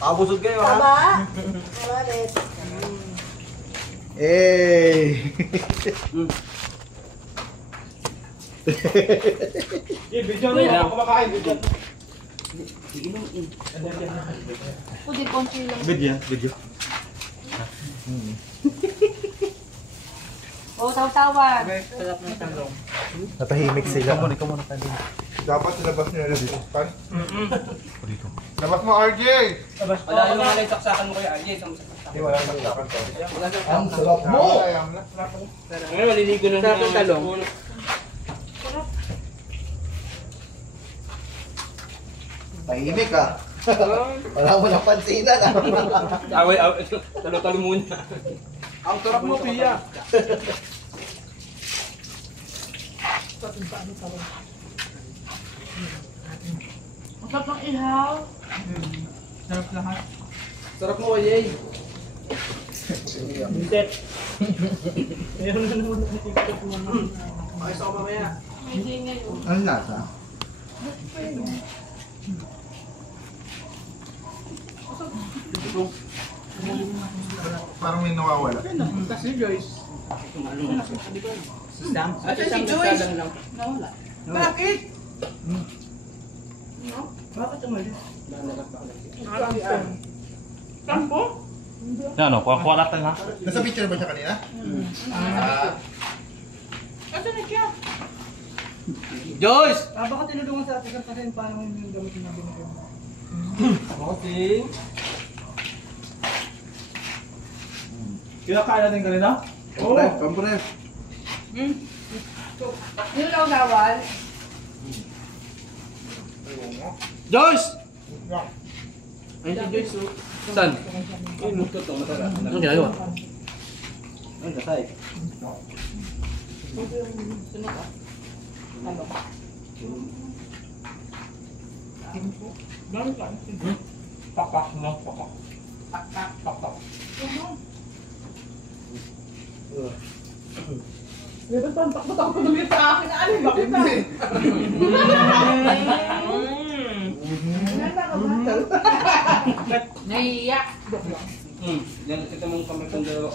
Pakabusog kayo ha. Tama? Ulit. Eh. Video na ako kumakain. Pwede konti lang. Video. O, tawa-tawa. Natahimik sila. Ikaw muna tayo. Dapat ilabas nyo na dito. Labas mo, RJ! Wala yung mga saksakan mo kaya, RJ. Hindi, wala nang saksakan to. Ang sarap mo! Ngayon, maliligo na ng talong. Tahimik ah. Wala mo nang pansinan ah. Away, talo-talo muna. Ang sarap mo, Pia. Masarap ng ihaw. Sarap lahat. Sarap mo, Yay. Set. Meron na naman ng TikTok mo. Ay, sa mamaya. Hindi ngayon. Ano lasa? Parang may nawawala. Kasi Joyce. Si Sam? Ate si Joyce! Nawala. Bakit? Bakit umalis? Sampo? Ano, kuha natin ha? Nasa picture ba siya kanina? Asan na siya? Joyce! Baka tinulungan sa atin kasi parang yung gamit na binigyan mo. Okay. Kinakain natin kanina? Kampre. Yung lawlawan. Joyce! Ay, si Joyce. Saan? Ay, nukot to. Anong ginagawa? Ay, kasay. Pakpak lang, pakpak. Pakpak. Meron pa, takot ako tumingin sa akin. Ano, bakit na? Naiiyak. Yan, kita mong kamay kong dalawa.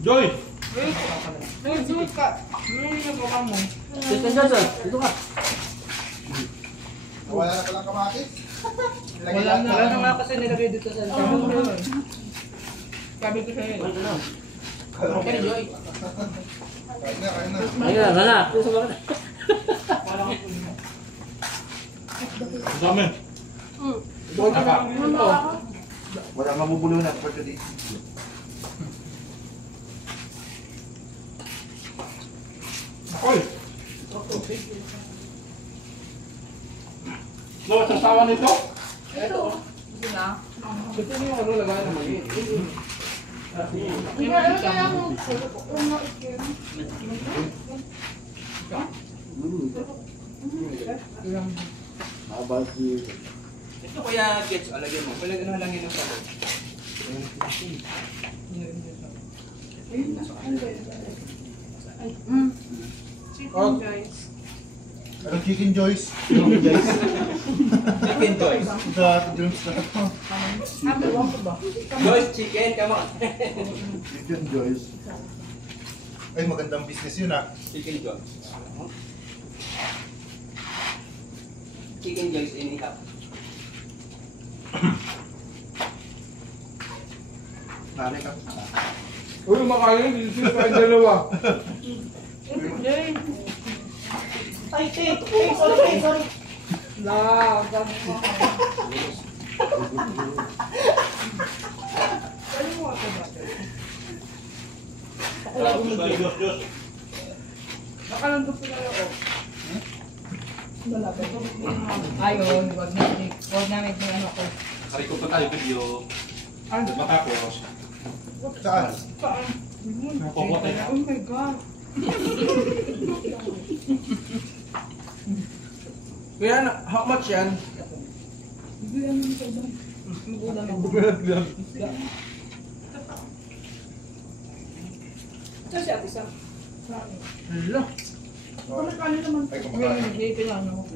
Joy! Nag-zoom ka. Ano yung nagawa mo? Dito ka, sir. Dito ka. Wala na palang kamatis? Wala na nga kasi nilagay dito sa loob. Sabi ko sa'yo. Okay, Joy. Kain na. Ayun, wala. Ang dami. Wala mabubulo na for today. Oy! No, sasawa nito? Ito. Hindi na. Ito yung ano lagay na mali. Hindi na kaya mo. Ano ikin? Ito kaya gets, alagyan mo. Palagyan mo lang yun ang salo. Chicken guys. Anong chicken Joyce? Chicken Joyce. Drums na ito. Joyce chicken, come on. Chicken Joyce. Ay, magandang business yun ah. Chicken Joyce. Chicken Joyce anyhow. Pare ka. Uy, makain. Hindi siya pa dalawa. Ay, sorry. Nakalandok ko na ako. Ayun, wag namin yung ano ko. Kari ko pa tayo video. Matapos. Saan? Kukuha tayo. Oh my God. Kuya, how much yan? Ito si Ate Sam. Hello. Kumakain naman. Ay, kumakain. Hindi, pinano ko.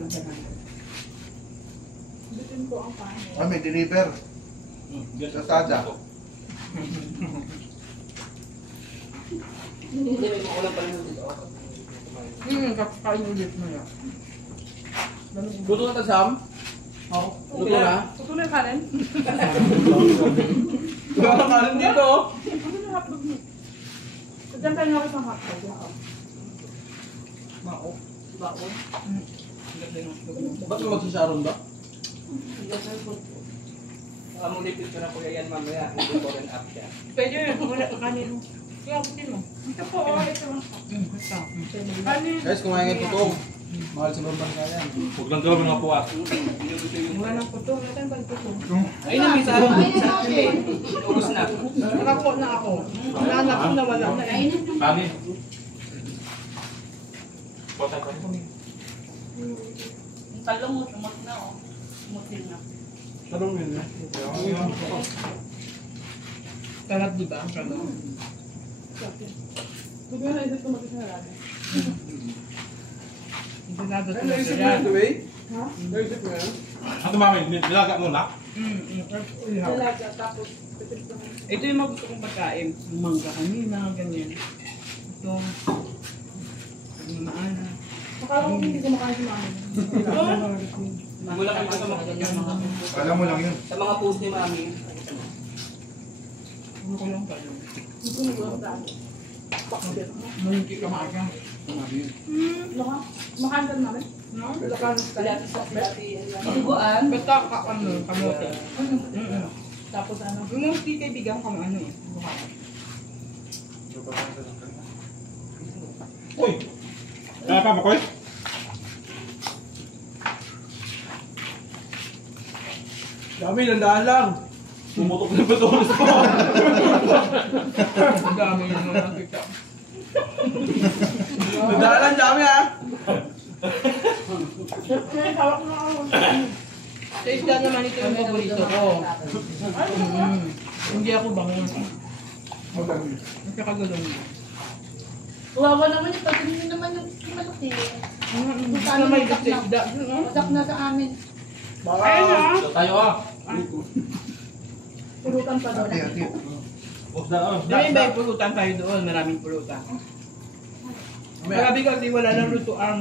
Bitin ko ang kanin. Ah, may deliver. Sa Tada. Kakain ulit mo yan. Luto na Sam? Oo. Luto na? Ito na yung kanin. Wala kang kanin dito. Ano yung hotdog mo? Diyan tayo na isang hotdog. Mao. Bako. Ba't mo magsasaron ba? Baka mo lipit ko na kuya yan mamaya. Hindi ko rin up siya. Pwede yun. Wala ka kanin mo. Kaya butin mo. Ito po, ito. Kanin. Guys, kumain ng tutong. Mahal sa normal nga yan. Huwag lang gawin mga puwa. Wala ng puto. Wala tayong bagputo. Ayun na, misa. Ubus na. Nakapo na ako. Nahanap ko na wala na. Kanin. Potay ka rin. Ang talong mo, sumot na oh. Sumutin na. Sarong yun eh. Sarap di ba? Sarap. Huwag mo na isip ko mag-isarado. Hindi na doon Naisip mo yan. yun, Dway? Ha? Naisip mo yan? Ito mami, nilaga mo na. Dalaga, tapos pitil ko na. Ito yung mga gusto kong pagkain. Mangga kanina, ganyan. Ito. Maana. Akala ko hindi ko makain si mami. Wala kang ito mga Alam mo lang yun. Sa mga post ni mami. Ano ko lang tayo? Hindi ko nagawang daan. Pakbit mo. Hindi ka maaga. Laka, makain ka namin? No? Laka, pilati sa pilati. Suguan? Basta ka ano, kamote. Tapos ano? Yung mga hindi kaibigan ka ano eh. Bukalan. Uy! Kaya pa, Makoy? Dami, nandaan lang. Pumutok na patulos ko. Ang dami yung mga nakita. Nandaan lang, dami ha. Kaya hawak na ako. Sa isda naman ito yung paborito ko. Hindi ako bangon. Ang kakagulong mo. Wawa naman yung pagkainin naman yung malaki. Ano may sa isda? Wasak na sa amin. Ayun ha. Ito tayo ah. Pulutan pa doon. Ate, ate. Huwag na ah. Dami ba yung pulutan tayo doon? Maraming pulutan. Marami kasi wala nang lutoan.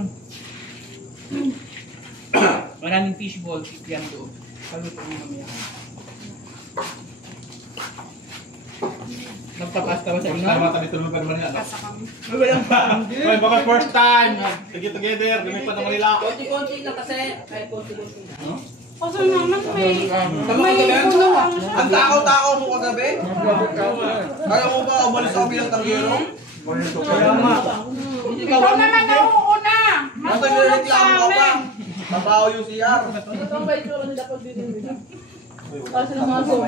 Maraming fishball, yan doon. Paluto mo mamaya. Nagpapasta ba sa inyo? Tama dito naman pa naman yan. Kasa kami. Ay, walang paan. Ay, baka first time. Together, lumipad na Manila. Konti-konti lang kasi. Kahit konti-konti na. Kasi naman may... Tama ka gabi? puno lang siya. Ang takaw-takaw mo kagabi? Kaya mo ba umalis ako bilang targero? Kaya nga. Ikaw naman nauuna. Nasa Matulog sa nireklamo ka pa. amin. Trabaho yung CR. Ito ang bait ko nila pag din nila. Kasi ng mga zoom.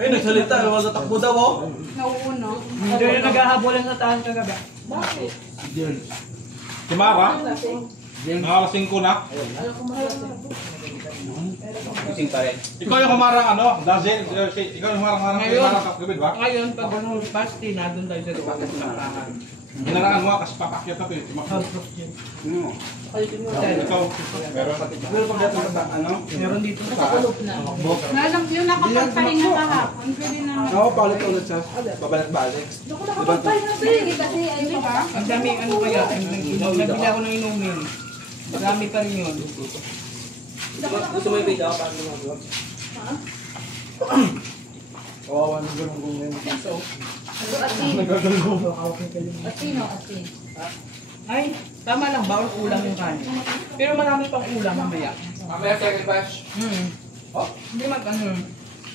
Ay, nagsalita. Naman sa takbo daw oh. Nauuna. Hindi yung naghahabolan sa taas kagabi. Bakit? Si Mara, nakalasing ko na. Alam ko malasing. Gising pa rin. Ikaw yung kumarang ano, Dazin, ikaw yung kumarang kagabi, di ba? Ngayon, pag ano, pasti na, doon tayo sa lupa ng lapangan. Hinarangan mo kasi papakyat na ito eh. Ikaw, Meron dito sa Nalang yung nakapagpahinga kahapon. Pwede na. Ako, palit ulit siya. Babalik-balik. Naku, nakapagpahinga pwede kasi ay di ba? ang daming ano kaya, nabili ako ng inumin. Marami pa rin yun. Gusto mo yung video para mag-vlog? Kawawa ng galunggong ngayon. Asin. Ay, tama lang, bawal ulam yung kanin. Pero marami pang ulam mamaya. Mamaya second batch. Oh? Hindi ano.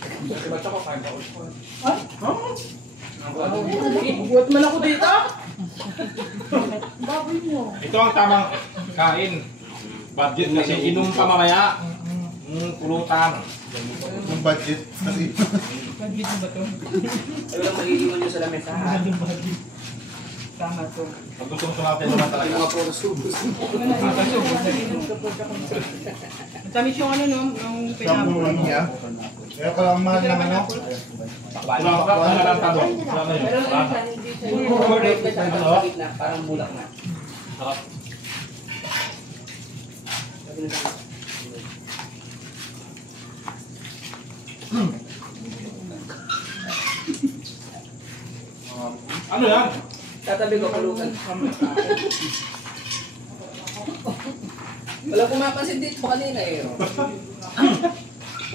Second batch ako, kain ako. Buhat man ako dito. Baboy mo. ito ang tamang kain. Budget kasi inom pa mamaya. Pulutan. Yung budget. Kasi, Pag-git ba ito? Ay, walang maiiwan nyo sa lamesa, ha? Tama to. Pag gusto mo natin naman Yung talaga. mga puro subos. Matamis yung ano no, yung sampulan niya. Kaya ka lang mahal ng ano. Wala lang tabo. Wala na yun. Pero minsan, hindi sa overnight na siya, parang sa gitna, parang bulak na. Sarap. Sabi na sa Ano yan? Tatabi ko pulutan. Wala pumapansin dito kanina eh.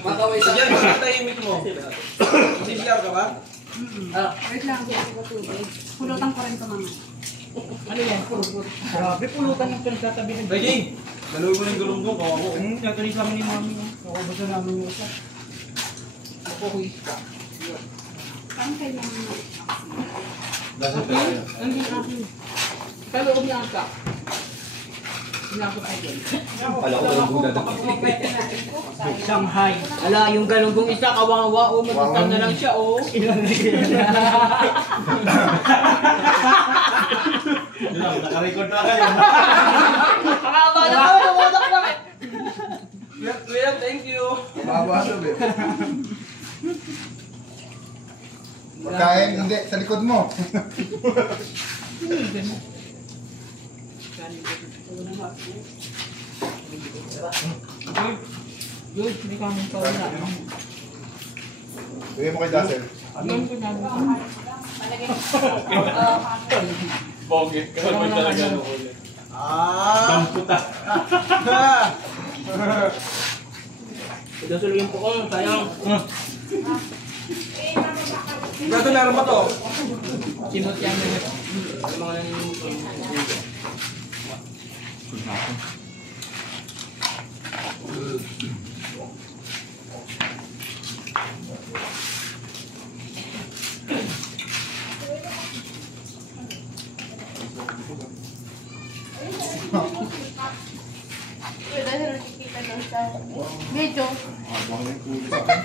Kumakaway sa akin. Diyan, tahimik mo. Sibyar ka ba? Ah, Wait lang, hindi ako tubig. Pulutan ko rin ito, mama. Ano yan? Pulot. Grabe, pulutan yung pinagtatabi ng Reggie, dalawa ko ng gulong doon. Kawa ko. Nagkalit kami ni mami. Nakubasa namin yung isa. Ako, huista. Saan kailangan mo? Lasang tayo. Ano yung akin? Sa loob niya ata. Sinabot ay doon. Pala ko ng gula na. Shanghai. ala, yung galunggong isa, kawawa. O, matutang na lang siya, oh. Yun lang, nakarecord na kayo. Kakaba na ako, nawadak na. Kuya, thank you. Mabasag eh. Pagkain, hindi. Sa likod mo. Yun, may kaming pa wala. Bigay mo kay Dazzle. Yun ko namin. Bogey. Kasi may talaga ano ulit. Damputa. Ito sulugin po ko, sayang. Gato meron ba to? Simot yan. Yung mga naninimutan. Medyo. Habang yung kulo sa akin.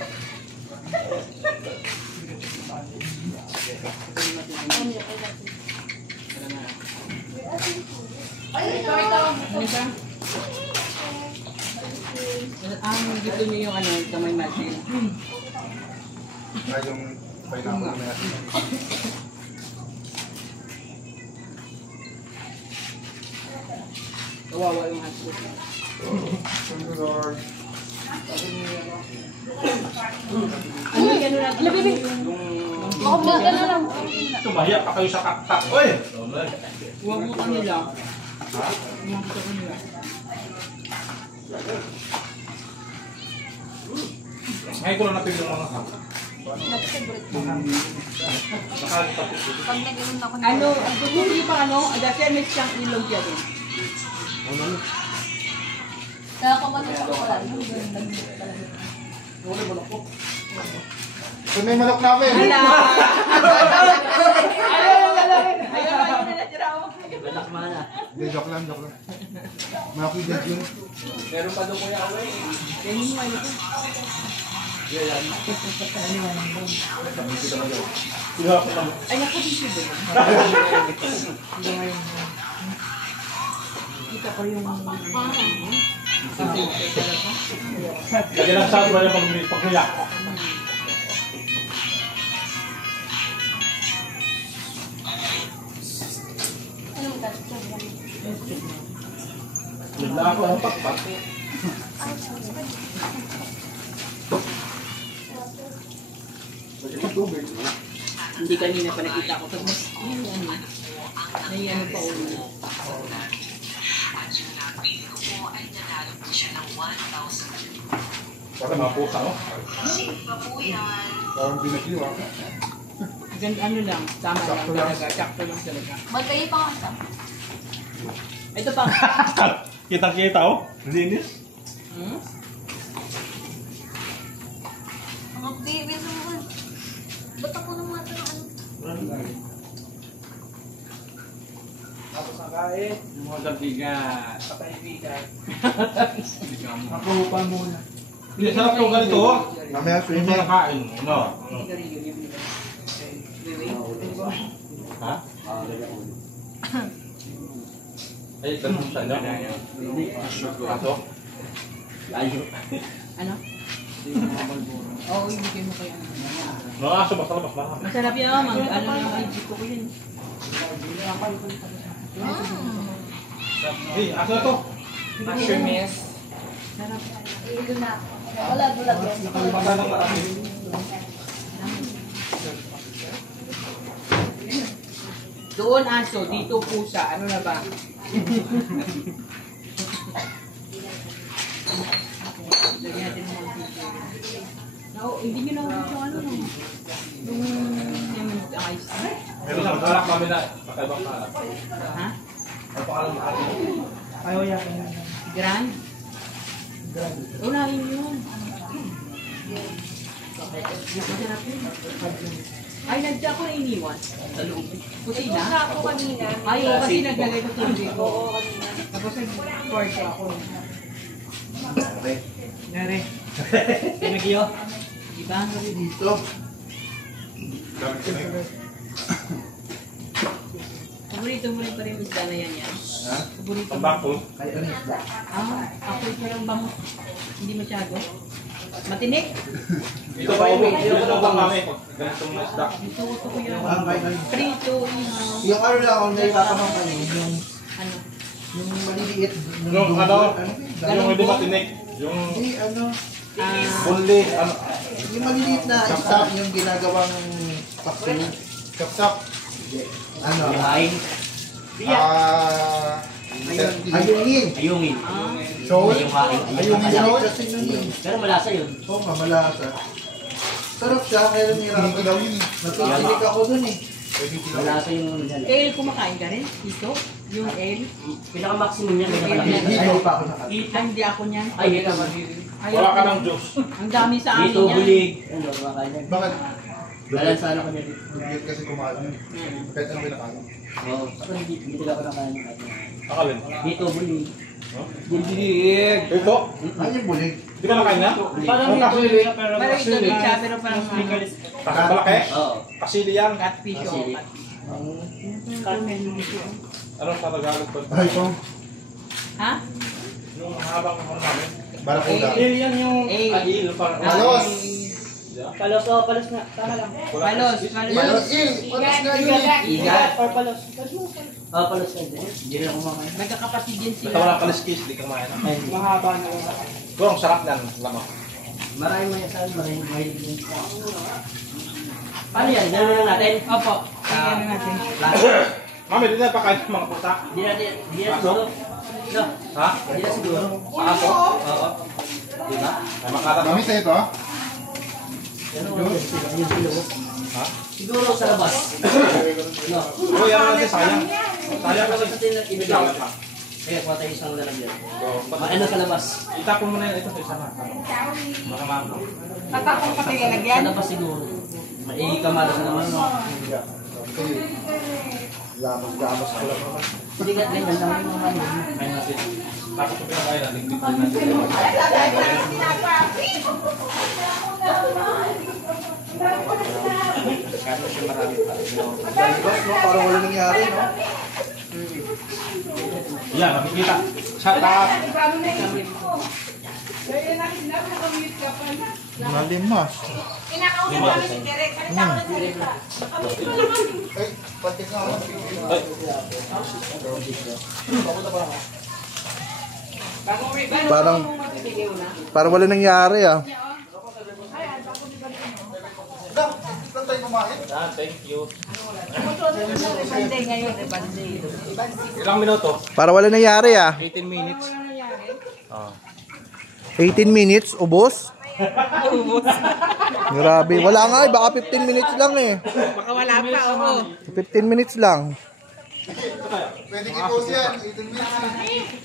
Ano siya? Dito niyo yung ano, kamay natin. Ay, yung pineapple na yan. Kawawa yung hotspot. Thank you, Lord. Ano yung ano natin? Baka na lang. Tumaya pa kayo sa kaktak. Uy! Huwag mo kanila. Huwag mo kanila. Ngayon ko lang napili ng mga kaktak. Pag nag-inom ako Ano, gusto niyo pa ano? Dati may siyang ilog yan eh. Kaya ko man sa wala. Ito na yung manok namin. Hala! Ayun na natira ako. Balak mana. Hindi, joke lang, joke lang. Manok yung dead yun. Meron pa doon kuya away. Yan yung ano ko. Ay, naku, dito ba yun? Kita ko yung... Lagi lang sa atin yung pagkuyak. Wala ako ang pakpak. Hindi kanina pa nakita ko. Pag mas... May ano pa ulo. Baka mapusa, no? Parang binagyo ah. Ganda ano lang, tama lang talaga. Sakto lang talaga. Magkayo pa nga. Ito pa. Kita-kita, oh. Linis. Hmm? Ang baby sa mga. Ba't ako naman ito ng ano? Tapos ang kain. Yung mga garbigan. Kapaibigan. Ako pa muna. Hindi, sarap yung ganito, oh. Mamaya Yung swimming. mga kain mo, no? Ha? Ay, tanong sa inyo. Aso? Ano? Oo, ibigay mo kay ano. Mga aso, basta labas, marami. Masarap yan, ano yung IG ko yun. Hey, aso na to. Mushroom Sarap. Ito na. Wala, bulag. Basta ng marami. Doon aso, dito pusa. Ano na ba? Lagyan natin ng mga picture. No, hindi nyo na yung ano nung ice. Meron lang kalak kami na. Pakaibang kalak. Ha? Ano pa alam natin? Ayaw yakin na. Grand? Unahin yun. Masarap yun. Ay, nandiyan ako na iniwan. Sa loob. Kusina? Ako kanina. Ay, oo, kasi naglagay ko tubig ko. Oo, kanina. Tapos nag-force ako. Okay. Nari. Pinagyo. Diba? Dito. Paborito mo rin pa rin isda na yan yan. Ha? Paborito mo. Pambako. Ay, ano isda? Ako parang bango. Hindi masyado. Matinik. Ito pa ubo. Ito pa kami. Ganitong mga isda. Ito ko yan. Ah, kain. Prito, ihaw. Yung ano lang, kung naipakamang kanin, yung Ano? maliliit. Yung ano? ba? Yung hindi matinik. Yung Hindi, ano, bulli. Ano? yung maliliit na isda, yung ginagawang pakso. Kapsap. Ano? Kain. Ayungin. Ayungin. Shoal. Yung kain. Ayungin shoal kasi nun eh. Pero malasa yun. Oo nga, malasa. Sarap siya, kaya Hindi ko nahirapan. daw yun. Natitinig ako dun eh. Pwede ko daw. Malasa yung ano dyan. Ale, kumakain ka rin? Ito? Yung ale? Pinaka-maximum yan. Pinaka-malaki. Ay, hindi pa ako nakakain. Ah, hindi ako niyan. Ay, ito. Wala ka ng juice. Ang dami sa amin Dito, yan. bulig. Ano, kumakain yan. Bakit? Balansa na ko niya dito. Dugit kasi kumain yun. Kahit ano pinakain. Oo. Ako hindi talaga ako nakain. Akalin. Dito, bulig. Bulig. Ito. Ay, yung bulig. Hindi ka nakain na? Parang Ang kasili. pero Pero ito din siya, pero parang Malaki. Oo. Kasili yan. catfish o Kasi, Anong Tagalog ba? Ay, ito. Ha? Yung habang ano namin. Barakuda. yan yung Eh, Ayil. Parang Palos. palos. Oh, palos na. Tama lang. palos. Palos nga yun eh. Igat. Or palos. palos ka din. Hindi rin ako kumakain. Magkakapatid din Basta wala sila. kaliskis, di ka kumain. Mahaba na lang. Pero ang sarap yan. Lamang. Maraming mayasan, maraming mahilig din. Paano yan? Gano'n lang natin? Opo. Tingnan na natin. Mami, di na pa kahit mga puta. Hindi natin, hindi na siguro. No, Ha? hindi na siguro. Aso? Oo. Diba? Ay, makalat. Mami sa ito. Ha? Siguro sa labas. No. Uy, ano natin, sayang. Sayang kasi. Kasi ibigay. Itaw ka. Kaya kuha tayo isang lalagyan. So, Ano sa labas? itapon mo na yan. Ito sa isa na. Baka mama. Tatapong pati Sa lalagyan. labas siguro. Maiikamalas naman. No? Lamas ko lang naman. Hindi ka ganyan naman naman. Ayun natin. Tapos ito pinakain natin. Ligpit din natin. Kano siya marami pa. Balikas, no? Parang wala nangyari, no? Yan, nakikita. Shut up. Malimas. Ay, patik na ako. Parang wala nangyari ah. Saan tayo kumain? Ah, thank you. Banday ngayon, banday. Ilang minuto? Parang wala nangyari ah. 18 minutes. 18 minutes, ubos? Grabe. Wala nga eh, baka 15 minutes lang eh. Baka wala pa, oo. 15 minutes lang. Pwede i-post yan. 18 minutes.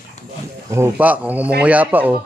Oh pa, kung umunguya pa oh.